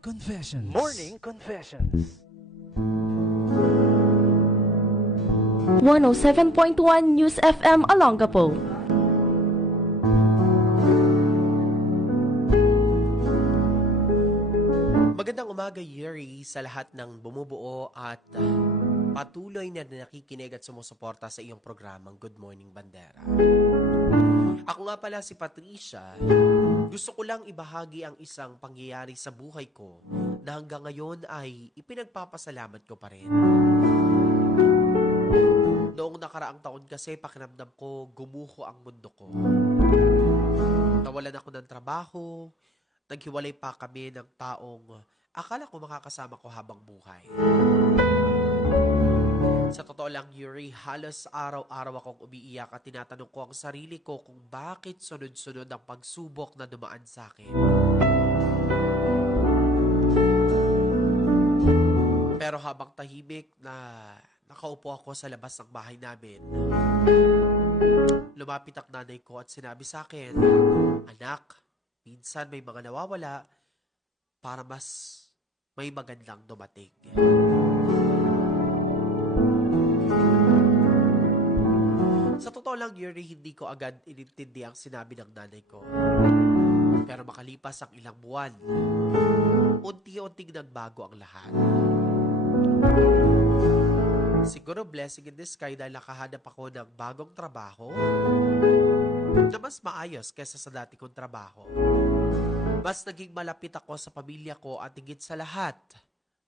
Confessions. Morning Confessions. 107.1 News FM Olongapo. Magandang umaga, Yuri, sa lahat ng bumubuo at patuloy na nakikinig at sumusuporta sa iyong programang Good Morning Bandera. Ako nga pala si Patricia. Gusto ko lang ibahagi ang isang pangyayari sa buhay ko na hanggang ngayon ay ipinagpapasalamat ko pa rin. Noong nakaraang taon kasi pakiramdam ko gumuho ang mundo ko. Nawalan ako ng trabaho, naghiwalay pa kami ng taong akala ko makakasama ko habang buhay. Sa totoo lang, Yuri, halos araw-araw akong umiiyak at tinatanong ko ang sarili ko kung bakit sunod-sunod ang pagsubok na dumaan sa akin. Pero habang tahimik na nakaupo ako sa labas ng bahay namin, lumapit ang nanay ko at sinabi sa akin, "Anak, minsan may mga nawawala para mas may magandang dumating." Sa totoo lang, Yuri, hindi ko agad inintindi ang sinabi ng nanay ko. Pero makalipas ang ilang buwan, unti-unting nagbago ang lahat. Siguro blessing in disguise dahil nakahanap ako ng bagong trabaho na mas maayos kaysa sa dati kong trabaho. Mas naging malapit ako sa pamilya ko at higit sa lahat,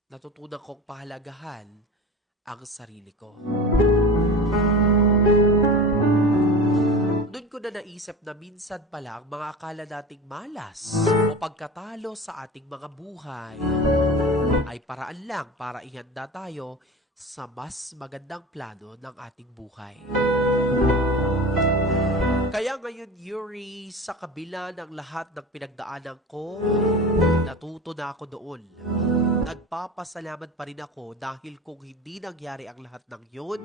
natutunan kong pahalagahan ang sarili ko. Doon ko na naisip na minsan pala ang mga akala nating malas o pagkatalo sa ating mga buhay ay paraan lang para ihanda tayo sa mas magandang plano ng ating buhay. Kaya ngayon, Yuri, sa kabila ng lahat ng pinagdaanan ko, natuto na ako doon. Nagpapasalamat pa rin ako dahil kung hindi nangyari ang lahat ng yun,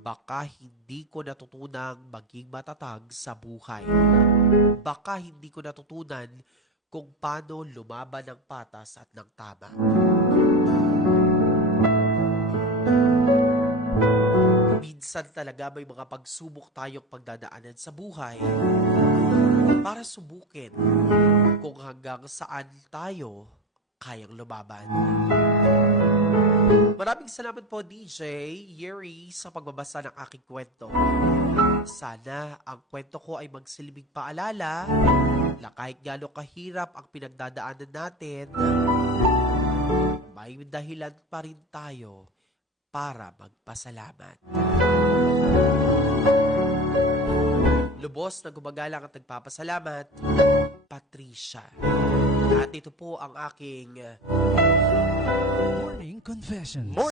baka hindi ko natutunang maging matatag sa buhay. Baka hindi ko natutunan kung paano lumaban ng patas at ng tama. Minsan talaga may mga pagsubok tayong pagdadaanan sa buhay para subukin kung hanggang saan tayo kayang lumaban. Maraming salamat po, DJ Yuri, sa pagbabasa ng aking kwento. Sana ang kwento ko ay magsilbing paalala na kahit gaano kahirap ang pinagdadaanan natin, may dahilan pa rin tayo para magpasalamat. Lubos na gumagalang at nagpapasalamat, Patricia. At ito po ang aking Morning Confessions.